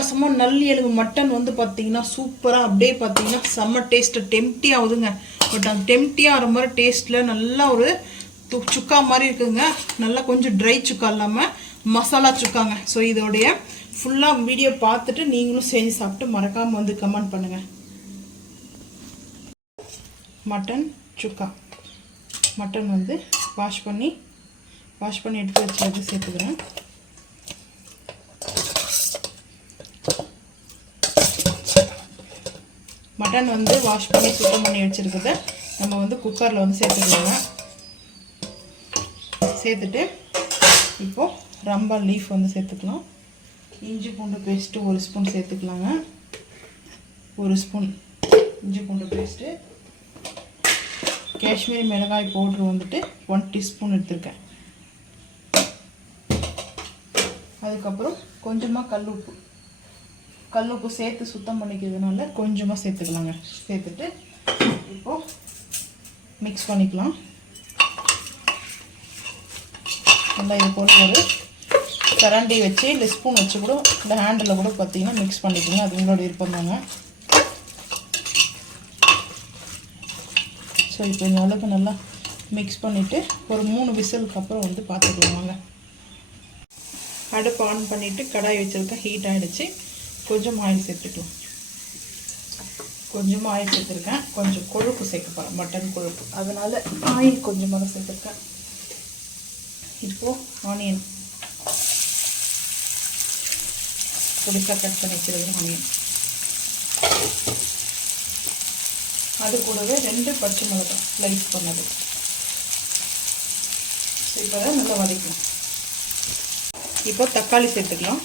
அட்டகாசமாக நல்லி எலும்பு மட்டன் வந்து பார்த்தீங்கன்னா சூப்பராக அப்படியே பார்த்தீங்கன்னா செம்ம டேஸ்ட்டு டெம்ப்டி ஆகுதுங்க. பட் அந்த டெம்ப்டி ஆகிற மாதிரி டேஸ்ட்டில் நல்லா ஒரு சுக்கா மாதிரி இருக்குதுங்க. நல்லா கொஞ்சம் ட்ரை சுக்கா இல்லாமல் மசாலா சுக்காங்க. ஸோ இதோடைய ஃபுல்லாக வீடியோ பார்த்துட்டு நீங்களும் செஞ்சு சாப்பிட்டு மறக்காமல் வந்து கமெண்ட் பண்ணுங்கள். மட்டன் சுக்கா மட்டன் வந்து வாஷ் பண்ணி எடுத்து வச்சு சேர்த்துக்கிறேன். மட்டன் வந்து வாஷ் பண்ணி சுத்தம் பண்ணி வச்சுருக்கிறத நம்ம வந்து குக்கரில் வந்து சேர்த்துக்கலாங்க. சேர்த்துட்டு இப்போது ரம்பா லீஃப் வந்து சேர்த்துக்கலாம். இஞ்சி பூண்டு பேஸ்ட்டு 1 ஸ்பூன் சேர்த்துக்கலாங்க. 1 ஸ்பூன் இஞ்சி பூண்டு பேஸ்ட்டு. காஷ்மீரி மிளகாய் பவுட்ரு வந்துட்டு 1 டீஸ்பூன் எடுத்துருக்கேன். அதுக்கப்புறம் கொஞ்சமாக கல்லுப்பு சேர்த்து சுத்தம் பண்ணிக்கிறதுனால கொஞ்சமாக சேர்த்துக்கலாங்க. சேர்த்துட்டு இப்போது மிக்ஸ் பண்ணிக்கலாம். நல்லா இது போல் ஒரு கரண்டி வச்சு இல்லை ஸ்பூன் வச்சு கூட இந்த ஹேண்டில் கூட பார்த்தீங்கன்னா மிக்ஸ் பண்ணிக்கோங்க. அது உங்களோட விருப்பம் தாங்க. ஸோ இப்போ இந்த அளவுக்கு நல்லா மிக்ஸ் பண்ணிவிட்டு ஒரு 3 விசிலுக்கு அப்புறம் வந்து பார்த்துக்கலாமாங்க. அடுப்பு ஆன் பண்ணிவிட்டு கடாய் வச்சுருக்கேன். ஹீட் ஆகிடுச்சு. கொஞ்சம் ஆயில் சேர்த்துக்கலாம். கொஞ்சமாக ஆயில் சேர்த்துருக்கேன். கொஞ்சம் கொழுப்பு சேர்க்க போகிறேன், மட்டன் கொழுப்பு. அதனால் ஆயில் கொஞ்சமாக சேர்த்துருக்கேன். இப்போது ஆனியன் பொடிசாக கட் பண்ணி வச்சுருக்கேன். ஆனியன் அது கூடவே 2 பச்சை மிளகாய் ஸ்லைஸ் பண்ணது. இப்போ தான் நல்லா வதக்கணும். இப்போ தக்காளி சேர்த்துக்கலாம்.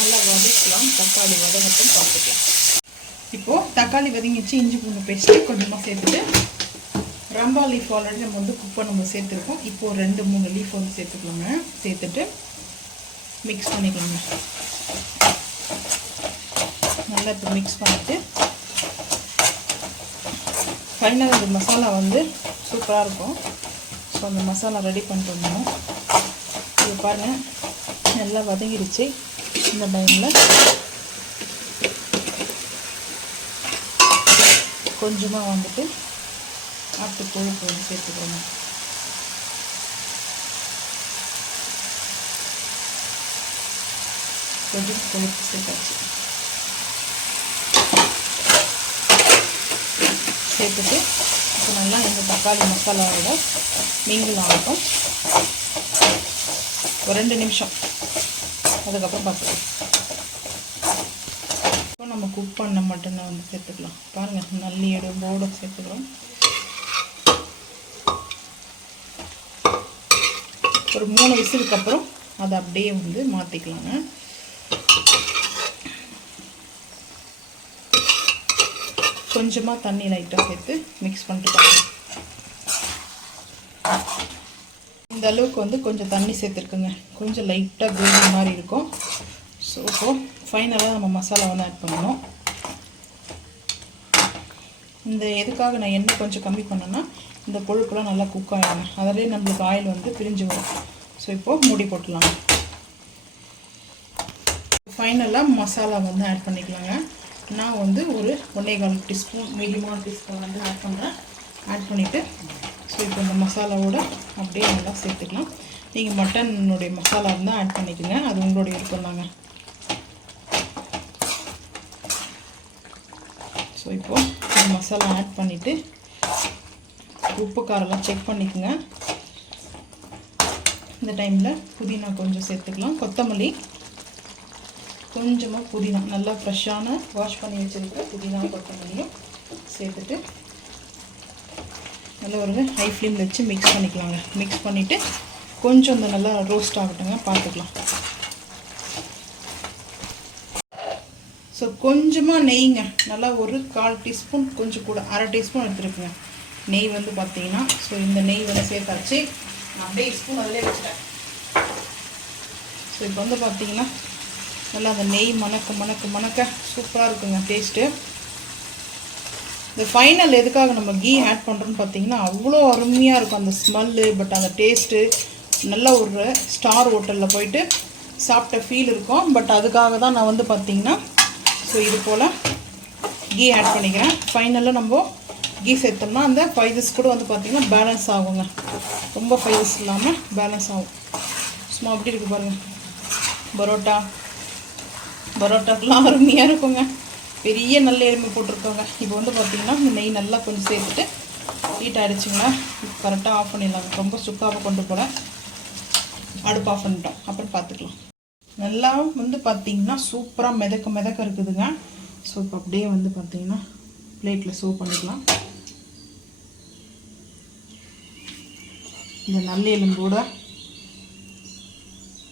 நல்லா வதக்கலாம். தக்காளி வதங்கட்டும், பார்த்துக்கலாம். இப்போது தக்காளி வதங்கிச்சு. இஞ்சி பூண்டு பேஸ்ட்டு கொஞ்சமாக சேர்த்துட்டு ரம்பா லீஃப் ஆல்ரெடி நம்ம வந்து குக் பண்ண சேர்த்துருக்கோம். இப்போது 2-3 லீஃப் வந்து சேர்த்துக்கலாங்க. சேர்த்துட்டு மிக்ஸ் பண்ணிக்கலாங்க. நல்லா இப்போ மிக்ஸ் பண்ணிவிட்டு ஃபைனல் இந்த மசாலா வந்து சூப்பராக இருக்கும். ஸோ அந்த மசாலா ரெடி பண்ணிட்டு வந்தோம். இது பாருங்கள் நல்லா வதங்கிடுச்சு. இந்த டைமில் கொஞ்சமாக வந்துட்டு ஆட்டு கொழுப்பு வந்து சேர்த்துக்கணும். கொஞ்சம் கொழுப்பு சேர்த்தாச்சு. சேர்த்துட்டு இப்போ நல்லா இந்த தக்காளி மசாலாவோட மிங்கிள் ஆகட்டும். ஒரு 2 நிமிஷம். அதுக்கப்புறம் பார்த்துக்கலாம். இப்போ நம்ம குக் பண்ண மட்டனை வந்து சேர்த்துக்கலாம். பாருங்கள் நல்லி எலும்போடு சேர்த்துக்கிறோம். ஒரு 3 விசிலுக்கு அப்புறம் அதை அப்படியே வந்து மாற்றிக்கலாங்க. கொஞ்சமாக தண்ணி லைட்டாக சேர்த்து மிக்ஸ் பண்ணிட்டு பாருங்கள். இந்த அளவுக்கு வந்து கொஞ்சம் தண்ணி சேர்த்துருக்குங்க. கொஞ்சம் லைட்டாக கிரேவி மாதிரி இருக்கும். ஸோ இப்போது ஃபைனலாக நம்ம மசாலா வந்து ஆட் பண்ணணும். இந்த எதுக்காக நான் எண்ணெய் கொஞ்சம் கம்மி பண்ணேன்னா இந்த கொழுப்புலாம் நல்லா குக் ஆகிடுங்க. அதிலே நம்மளுக்கு ஆயில் வந்து பிரிஞ்சு வரும். ஸோ இப்போது மூடி போட்டுடலாங்க. ஃபைனலாக மசாலா வந்து ஆட் பண்ணிக்கலாங்க. நான் வந்து ஒரு 1.25 டீஸ்பூன் மீடியமான டீஸ்பூன் வந்து ஆட் பண்ணுறேன். ஆட் பண்ணிவிட்டு ஸோ இப்போ இந்த மசாலாவோட அப்படியே நல்லா சேர்த்துக்கலாம். நீங்கள் மட்டனுடைய மசாலா இருந்தால் ஆட் பண்ணிக்கோங்க. அது உங்களுடைய விருப்பம் தாங்க. ஸோ இப்போது இந்த மசாலா ஆட் பண்ணிவிட்டு உப்பு காரெல்லாம் செக் பண்ணிக்கோங்க. இந்த டைமில் புதினா கொஞ்சம் சேர்த்துக்கலாம். கொத்தமல்லி கொஞ்சமாக புதினா நல்லா ஃப்ரெஷ்ஷான வாஷ் பண்ணி வச்சுருக்க புதினா கொத்தமல்லியும் சேர்த்துட்டு நல்லா ஒரு ஹை ஃப்ளேமில் வச்சு மிக்ஸ் பண்ணிக்கலாங்க. மிக்ஸ் பண்ணிவிட்டு கொஞ்சம் இந்த நல்லா ரோஸ்ட் ஆகட்டுங்க, பார்த்துக்கலாம். ஸோ கொஞ்சமாக நெய்ங்க, நல்லா ஒரு 1/4 டீஸ்பூன், கொஞ்சம் கூட 1/2 டீஸ்பூன் எடுத்துருக்குங்க நெய் வந்து பார்த்தீங்கன்னா. ஸோ இந்த நெய் வந்து சேர்த்தாச்சு. நான் அப்படியே ஸ்பூன் அதிலே வச்சுட்டேன். ஸோ இப்போ வந்து பார்த்தீங்கன்னா நல்லா அந்த நெய் மணக்க சூப்பராக இருக்குங்க டேஸ்ட்டு. இந்த ஃபைனல் எதுக்காக நம்ம கீ ஆட் பண்ணுறோன்னு பார்த்தீங்கன்னா அவ்வளோ அருமையாக இருக்கும் அந்த ஸ்மெல்லு. பட் அந்த டேஸ்ட்டு நல்ல ஒரு ஸ்டார் ஹோட்டலில் போயிட்டு சாப்பிட்ட ஃபீல் இருக்கும். பட் அதுக்காக தான் நான் வந்து பார்த்திங்கன்னா ஸோ இது போல் கீ ஆட் பண்ணிக்கிறேன். ஃபைனலாக நம்ம கீ சேர்த்தோம்னா அந்த ஃபைசஸ் கூட வந்து பார்த்திங்கன்னா பேலன்ஸ் ஆகுங்க. ரொம்ப ஃபைசஸ் இல்லாமல் பேலன்ஸ் ஆகும். சும்மா அப்படி இருக்குது பாருங்கள். பரோட்டாக்கெலாம் அருமையாக இருக்குங்க. பெரிய நல்ல எலும்பு போட்டிருக்கோங்க. இப்போ வந்து பார்த்திங்கன்னா இந்த நெய் நல்லா கொஞ்சம் சேர்த்துட்டு ஹீட் ஆகிடுச்சிங்களா, கரெக்டாக ஆஃப் பண்ணிடலாங்க. ரொம்ப சுக்காக கொண்டு போல அடுப்பு ஆஃப் பண்ணிட்டோம். அப்புறம் பார்த்துக்கலாம். நல்லா வந்து பார்த்திங்கன்னா சூப்பராக மிதக்க இருக்குதுங்க. ஸோ இப்போ அப்படியே வந்து பார்த்திங்கன்னா பிளேட்டில் சர்வ் பண்ணிக்கலாம். இந்த நல்ல எலும்போட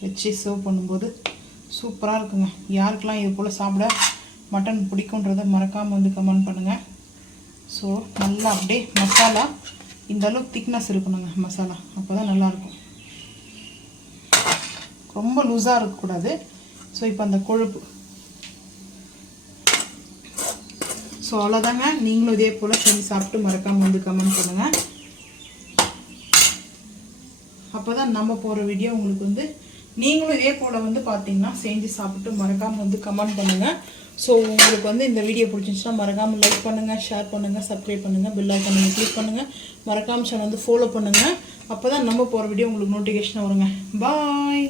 வச்சு சர்வ் பண்ணும்போது சூப்பராக இருக்குங்க. யாருக்கெல்லாம் இது போல் சாப்பிட மட்டன் பிடிக்குன்றதை மறக்காமல் வந்து கமெண்ட் பண்ணுங்கள். ஸோ நல்லா அப்படியே மசாலா இந்த அளவுக்கு திக்னஸ் இருக்கணுங்க. மசாலா அப்போ தான் நல்லாயிருக்கும். ரொம்ப லூஸாக இருக்கக்கூடாது. ஸோ இப்போ அந்த கொழுப்பு ஸோ அவ்வளோதாங்க. நீங்களும் இதே போல் செஞ்சு சாப்பிட்டு மறக்காமல் வந்து கமெண்ட் பண்ணுங்கள். அப்போ தான் நம்ம போகிற வீடியோ உங்களுக்கு வந்து நீங்களும் இதே போல் வந்து பார்த்தீங்கன்னா செஞ்சு சாப்பிட்டு மறக்காமல் வந்து கமெண்ட் பண்ணுங்கள். ஸோ உங்களுக்கு வந்து இந்த வீடியோ பிடிச்சிருந்துச்சுன்னா மறக்காமல் லைக் பண்ணுங்கள், ஷேர் பண்ணுங்கள், சப்ஸ்கிரைப் பண்ணுங்கள், பெல் ஐக்கானை கிளிக் பண்ணுங்கள், மறக்காமல் சேனல் வந்து ஃபாலோ பண்ணுங்கள். அப்போ தான் நம்ம போகிற வீடியோ உங்களுக்கு நோட்டிஃபிகேஷன் வருங்க. பாய்.